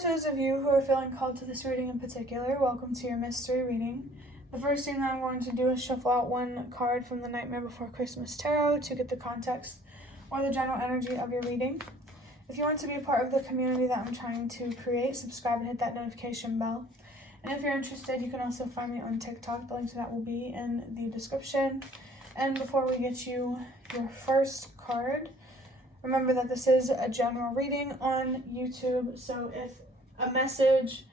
to those of you who are feeling called to this reading in particular, welcome to your mystery reading. The first thing that I'm going to do is shuffle out one card from the Nightmare Before Christmas Tarot to get the context or the general energy of your reading. If you want to be a part of the community that I'm trying to create, subscribe and hit that notification bell. And if you're interested, you can also find me on TikTok. The link to that will be in the description. And before we get you your first card, remember that this is a general reading on YouTube, so if a message,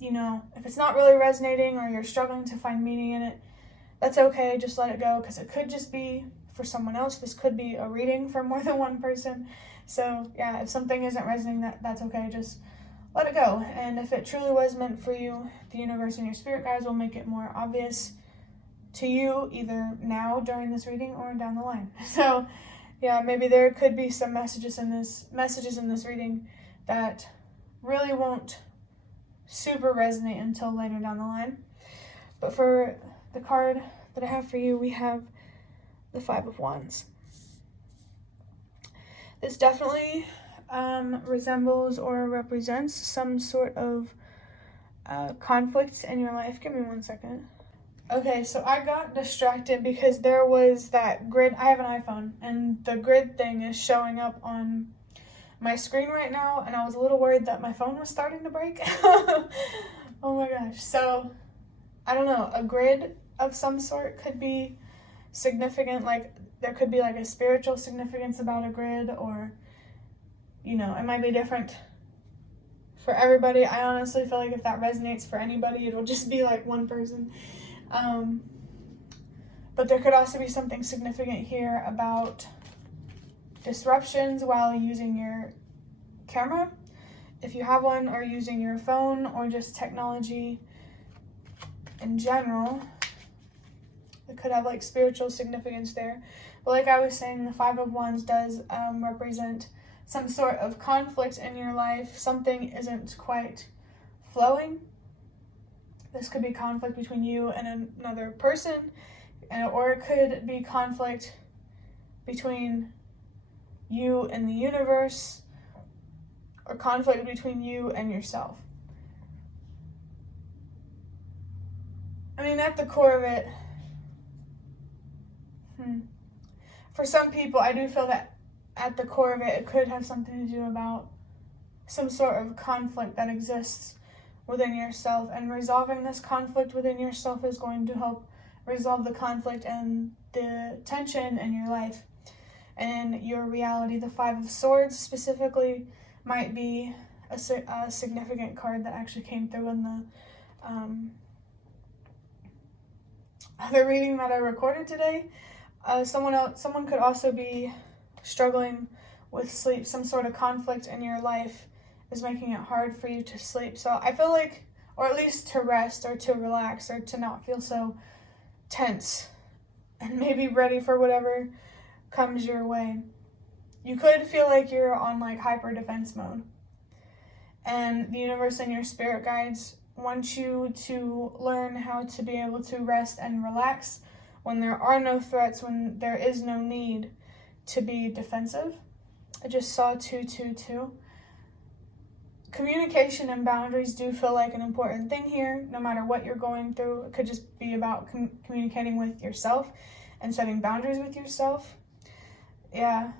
if it's not really resonating or you're struggling to find meaning in it, that's okay, just let it go, because it could just be for someone else. This could be a reading for more than one person. So yeah, if something isn't resonating, that's okay, just let it go. And if it truly was meant for you, the universe and your spirit guides will make it more obvious to you, either now during this reading or down the line. So yeah, maybe there could be some messages in this reading that really won't super resonate until later down the line. But for the card that I have for you, we have the Five of Wands. This definitely resembles or represents some sort of conflict in your life. Give me 1 second. Okay, so I got distracted because there was that grid. I have an iPhone, and the grid thing is showing up on my screen right now, and I was a little worried that my phone was starting to break. Oh my gosh. So, I don't know, a grid of some sort could be significant, like there could be like a spiritual significance about a grid, or, it might be different for everybody. I honestly feel like if that resonates for anybody, it'll just be like one person. But there could also be something significant here about disruptions while using your camera, if you have one, or using your phone, or just technology in general. It could have like spiritual significance there. But like I was saying, the Five of Wands does represent some sort of conflict in your life. Something isn't quite flowing. This could be conflict between you and another person, or it could be conflict between you and the universe, or conflict between you and yourself. I mean, at the core of it, for some people, I do feel that at the core of it, it could have something to do about some sort of conflict that exists within yourself, and resolving this conflict within yourself is going to help resolve the conflict and the tension in your life and your reality. The Five of Swords specifically might be a significant card that actually came through in the other reading that I recorded today. Someone could also be struggling with sleep. Some sort of conflict in your life is making it hard for you to sleep. So I feel like, or at least to rest or to relax or to not feel so tense and maybe ready for whatever comes your way. You could feel like you're on like hyper defense mode, and the universe and your spirit guides want you to learn how to be able to rest and relax when there are no threats, when there is no need to be defensive. I just saw 222. Communication and boundaries do feel like an important thing here, no matter what you're going through. It could just be about communicating with yourself and setting boundaries with yourself. Yeah,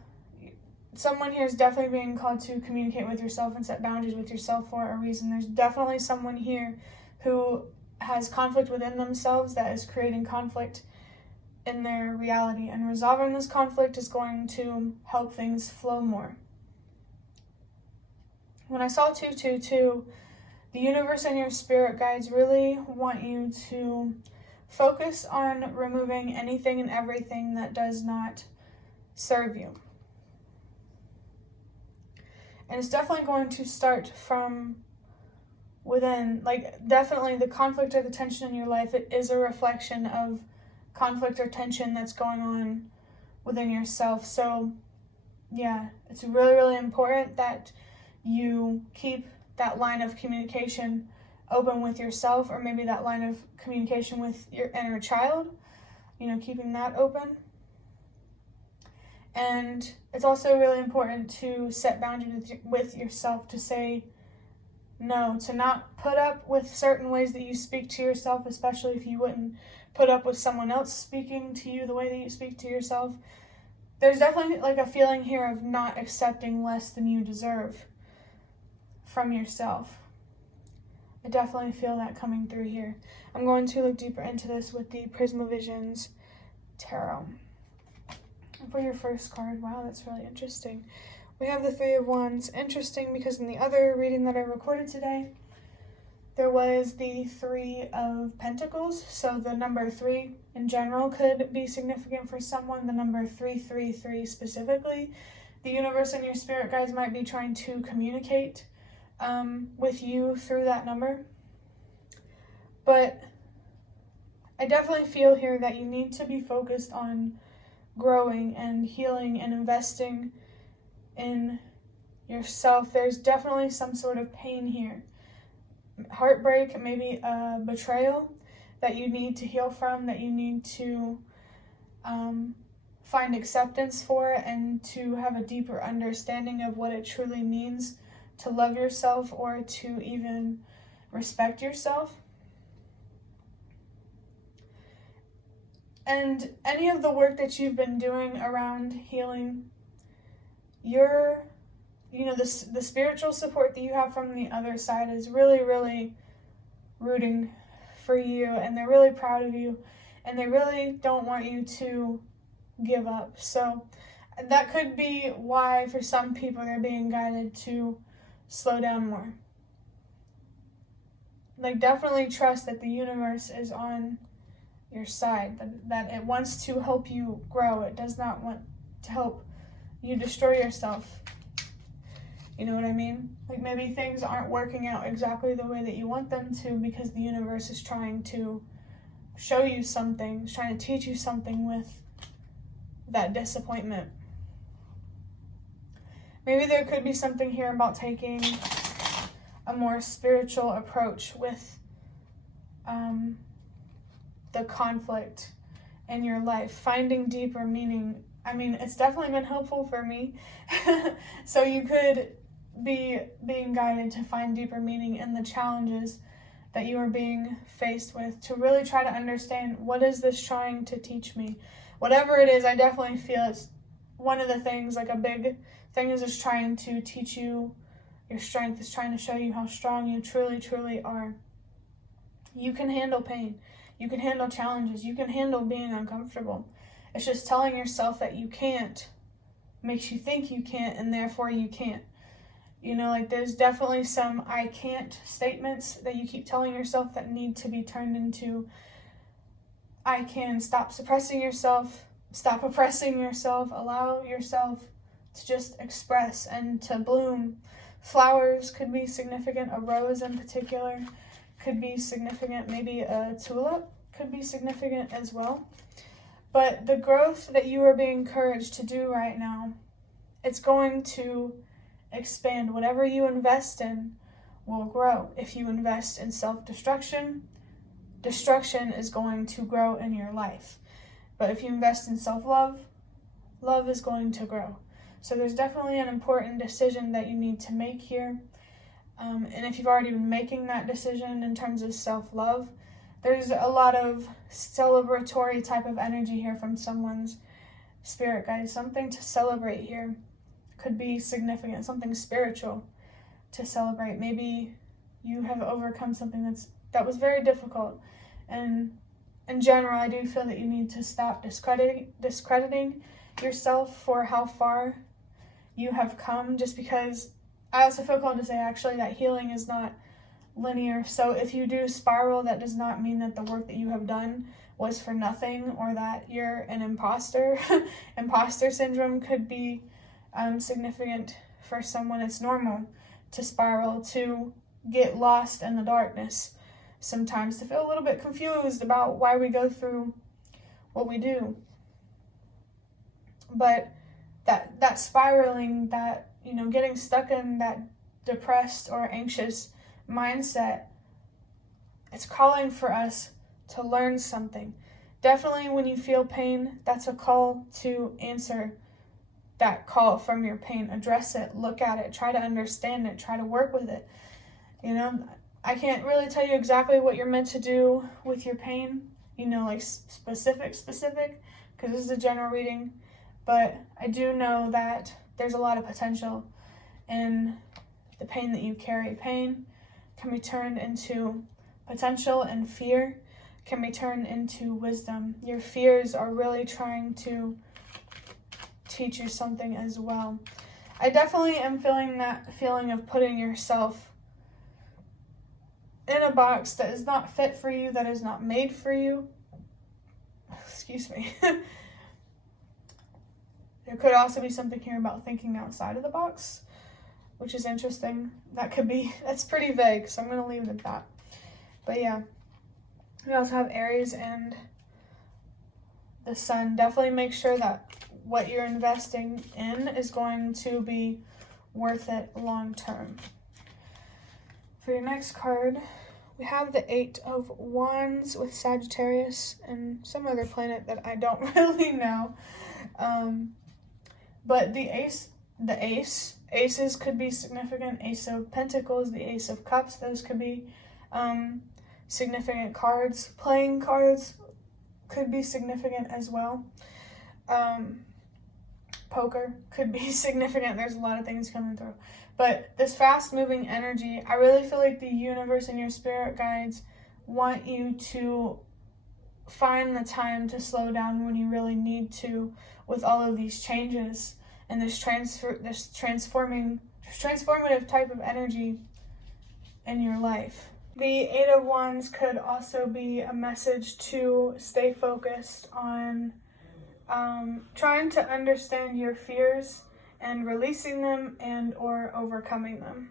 someone here is definitely being called to communicate with yourself and set boundaries with yourself for a reason. There's definitely someone here who has conflict within themselves that is creating conflict in their reality, and resolving this conflict is going to help things flow more. When I saw 222, the universe and your spirit guides really want you to focus on removing anything and everything that does not serve you. And it's definitely going to start from within. Like, definitely the conflict or the tension in your life, it is a reflection of conflict or tension that's going on within yourself. So yeah, it's really, really important that you keep that line of communication open with yourself, or maybe that line of communication with your inner child, keeping that open. And it's also really important to set boundaries with yourself, to say no, to not put up with certain ways that you speak to yourself, especially if you wouldn't put up with someone else speaking to you the way that you speak to yourself. There's definitely like a feeling here of not accepting less than you deserve from yourself. I definitely feel that coming through here. I'm going to look deeper into this with the Prismavisions Tarot. And for your first card, wow, that's really interesting. We have the Three of Wands. Interesting because in the other reading that I recorded today, there was the Three of Pentacles. So the number 3 in general could be significant for someone. The number 333 specifically. The universe and your spirit guides might be trying to communicate with you through that number. But I definitely feel here that you need to be focused on growing and healing and investing in yourself. There's definitely some sort of pain here. Heartbreak, maybe a betrayal that you need to heal from, that you need to find acceptance for, and to have a deeper understanding of what it truly means to love yourself or to even respect yourself. And any of the work that you've been doing around healing, the spiritual support that you have from the other side is really, really rooting for you, and they're really proud of you, and they really don't want you to give up. So that could be why for some people they're being guided to slow down more. Like, definitely trust that the universe is on your side, that it wants to help you grow. It does not want to help you destroy yourself. You know what I mean? Like, maybe things aren't working out exactly the way that you want them to because the universe is trying to show you something, is trying to teach you something with that disappointment. Maybe there could be something here about taking a more spiritual approach with the conflict in your life, finding deeper meaning. I mean, it's definitely been helpful for me. So you could be being guided to find deeper meaning in the challenges that you are being faced with, to really try to understand, what is this trying to teach me? Whatever it is, I definitely feel it's one of the things, like a big thing is it's trying to teach you your strength. It's trying to show you how strong you truly, truly are. You can handle pain. You can handle challenges. You can handle being uncomfortable. It's just telling yourself that you can't makes you think you can't, and therefore you can't. You know, like, there's definitely some I can't statements that you keep telling yourself that need to be turned into I can. Stop suppressing yourself. Stop oppressing yourself. Allow yourself to just express and to bloom. Flowers could be significant. A rose in particular could be significant. Maybe a tulip could be significant as well. But the growth that you are being encouraged to do right now, it's going to expand. Whatever you invest in will grow. If you invest in self-destruction, destruction is going to grow in your life. But if you invest in self-love, love is going to grow. So there's definitely an important decision that you need to make here. And if you've already been making that decision in terms of self-love, there's a lot of celebratory type of energy here from someone's spirit guide. Something to celebrate here could be significant, something spiritual to celebrate. Maybe you have overcome something that was very difficult. And in general, I do feel that you need to stop discrediting yourself for how far you have come, just because I also feel called to say actually that healing is not linear. So if you do spiral, that does not mean that the work that you have done was for nothing or that you're an imposter. Imposter syndrome could be significant for someone. It's normal to spiral, to get lost in the darkness sometimes, to feel a little bit confused about why we go through what we do. But that spiraling, that, you know, getting stuck in that depressed or anxious mindset, it's calling for us to learn something. Definitely when you feel pain, that's a call to answer that call from your pain. Address it, look at it, try to understand it, try to work with it. You know, I can't really tell you exactly what you're meant to do with your pain, like specific, because this is a general reading, but I do know that there's a lot of potential in the pain that you carry. Pain can be turned into potential, and fear can be turned into wisdom. Your fears are really trying to teach you something as well. I definitely am feeling that feeling of putting yourself in a box that is not fit for you, that is not made for you. Excuse me. There could also be something here about thinking outside of the box, which is interesting. That's pretty vague, so I'm going to leave it at that. But yeah, we also have Aries and the Sun. Definitely make sure that what you're investing in is going to be worth it long term. For your next card, we have the Eight of Wands with Sagittarius and some other planet that I don't really know. But the aces could be significant. Ace of Pentacles, the Ace of Cups, those could be significant cards. Playing cards could be significant as well. Poker could be significant. There's a lot of things coming through. But this fast-moving energy, I really feel like the universe and your spirit guides want you to find the time to slow down when you really need to, with all of these changes and this transformative type of energy in your life. The Eight of Wands could also be a message to stay focused on trying to understand your fears and releasing them and or overcoming them.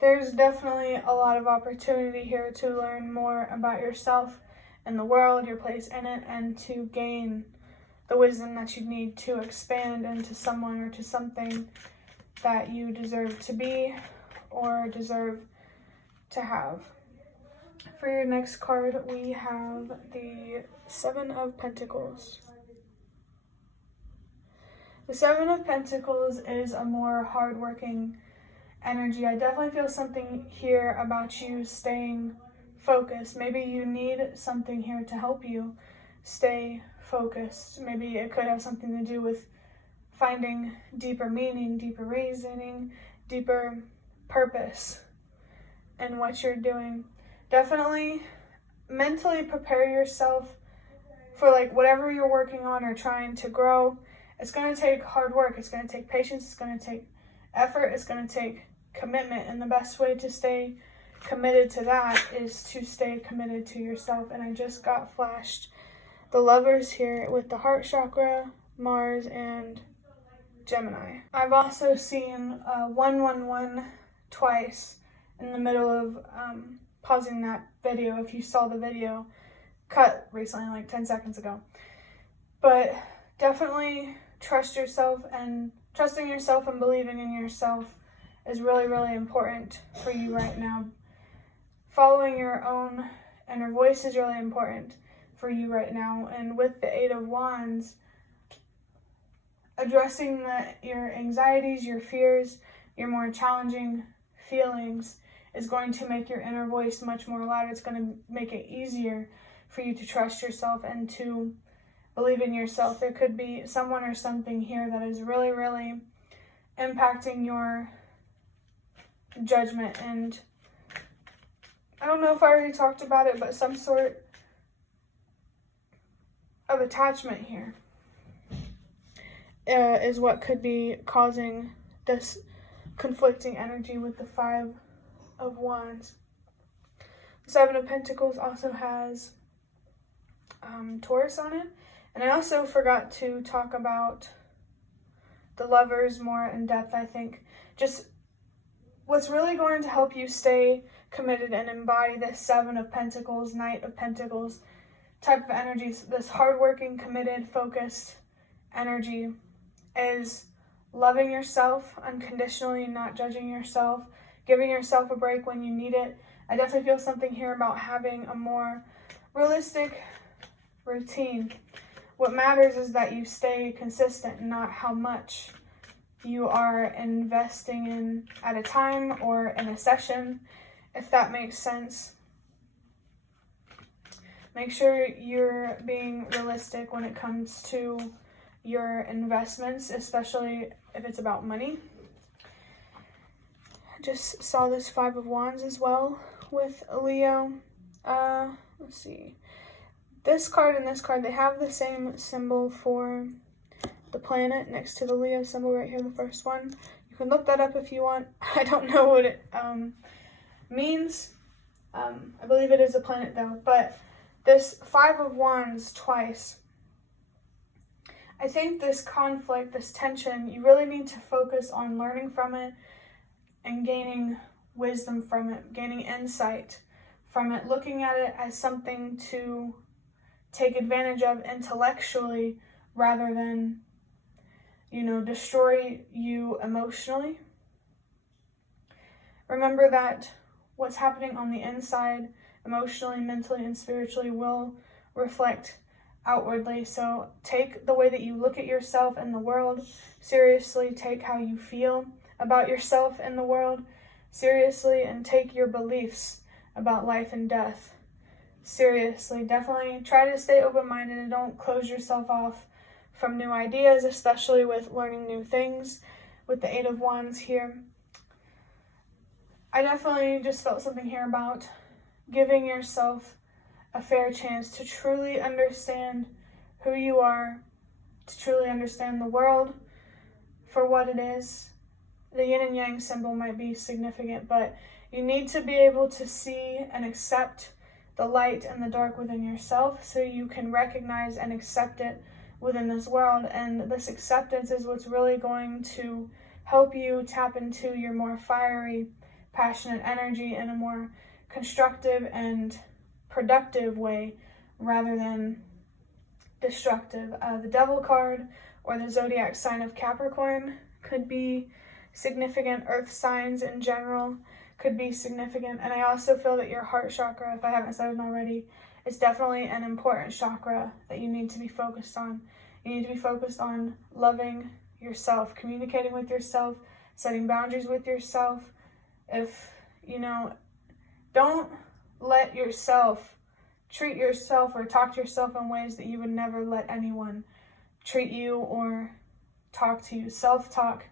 There's definitely a lot of opportunity here to learn more about yourself and the world, your place in it, and to gain the wisdom that you need to expand into someone or to something that you deserve to be or deserve to have. For your next card, we have the Seven of Pentacles. The Seven of Pentacles is a more hardworking energy. I definitely feel something here about you staying focused. Maybe you need something here to help you stay focused. Maybe it could have something to do with finding deeper meaning, deeper reasoning, deeper purpose in what you're doing. Definitely mentally prepare yourself for whatever you're working on or trying to grow. It's going to take hard work. It's going to take patience. It's going to take effort. It's going to take commitment. And the best way to stay committed to that is to stay committed to yourself. And I just got flashed the Lovers here with the heart chakra, Mars, and Gemini. I've also seen 111 twice in the middle of pausing that video, if you saw the video cut recently, 10 seconds ago. But definitely trust yourself, and trusting yourself and believing in yourself is really, really important for you right now. Following your own inner voice is really important for you right now. And with the Eight of Wands, addressing your anxieties, your fears, your more challenging feelings is going to make your inner voice much more loud. It's going to make it easier for you to trust yourself and to believe in yourself. There could be someone or something here that is really, really impacting your judgment. And I don't know if I already talked about it, but some sort of attachment here is what could be causing this conflicting energy with the Five of Wands. The Seven of Pentacles also has Taurus on it. And I also forgot to talk about the Lovers more in depth, I think. Just what's really going to help you stay committed and embody this Seven of Pentacles, Knight of Pentacles type of energies, this hardworking, committed, focused energy, is loving yourself unconditionally, not judging yourself, giving yourself a break when you need it. I definitely feel something here about having a more realistic routine. What matters is that you stay consistent, not how much you are investing in at a time or in a session. if that makes sense. Make sure you're being realistic when it comes to your investments, especially if it's about money. I just saw this 5 of Wands as well with Leo. Let's see. This card and this card, they have the same symbol for the planet next to the Leo symbol right here, the first one. You can look that up if you want. I don't know what it means. I believe it is a planet though, but this 5 of Wands twice. I think this conflict, this tension, you really need to focus on learning from it and gaining wisdom from it, gaining insight from it, looking at it as something to take advantage of intellectually rather than, destroy you emotionally. Remember that what's happening on the inside, emotionally, mentally, and spiritually, will reflect outwardly. So take the way that you look at yourself and the world seriously. Take how you feel about yourself and the world seriously, and take your beliefs about life and death seriously. Definitely try to stay open-minded and don't close yourself off from new ideas, especially with learning new things. With the 8 of Wands here, I definitely just felt something here about giving yourself a fair chance to truly understand who you are, to truly understand the world for what it is. The yin and yang symbol might be significant, but you need to be able to see and accept the light and the dark within yourself so you can recognize and accept it within this world. And this acceptance is what's really going to help you tap into your more fiery, passionate energy in a more constructive and productive way rather than destructive. The Devil card or the zodiac sign of Capricorn could be significant. Earth signs in general could be significant. And I also feel that your heart chakra, if I haven't said it already, is definitely an important chakra that you need to be focused on. You need to be focused on loving yourself, communicating with yourself, setting boundaries with yourself. If, don't let yourself treat yourself or talk to yourself in ways that you would never let anyone treat you or talk to you. Self-talk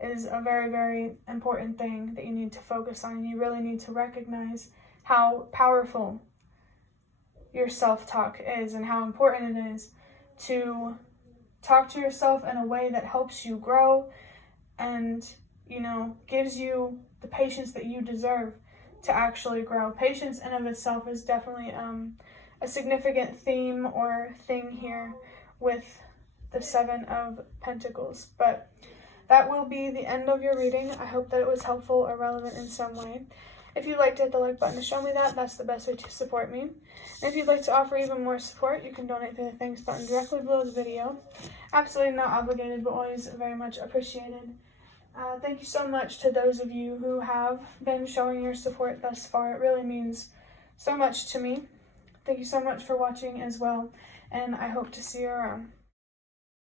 is a very, very important thing that you need to focus on. You really need to recognize how powerful your self-talk is and how important it is to talk to yourself in a way that helps you grow and, gives you the patience that you deserve to actually grow. Patience in of itself is definitely a significant theme or thing here with the 7 of Pentacles. But that will be the end of your reading. I hope that it was helpful or relevant in some way. If you'd like to hit the like button to show me that, that's the best way to support me. And if you'd like to offer even more support, you can donate through the thanks button directly below the video. Absolutely not obligated, but always very much appreciated. Thank you so much to those of you who have been showing your support thus far. It really means so much to me. Thank you so much for watching as well, and I hope to see you around.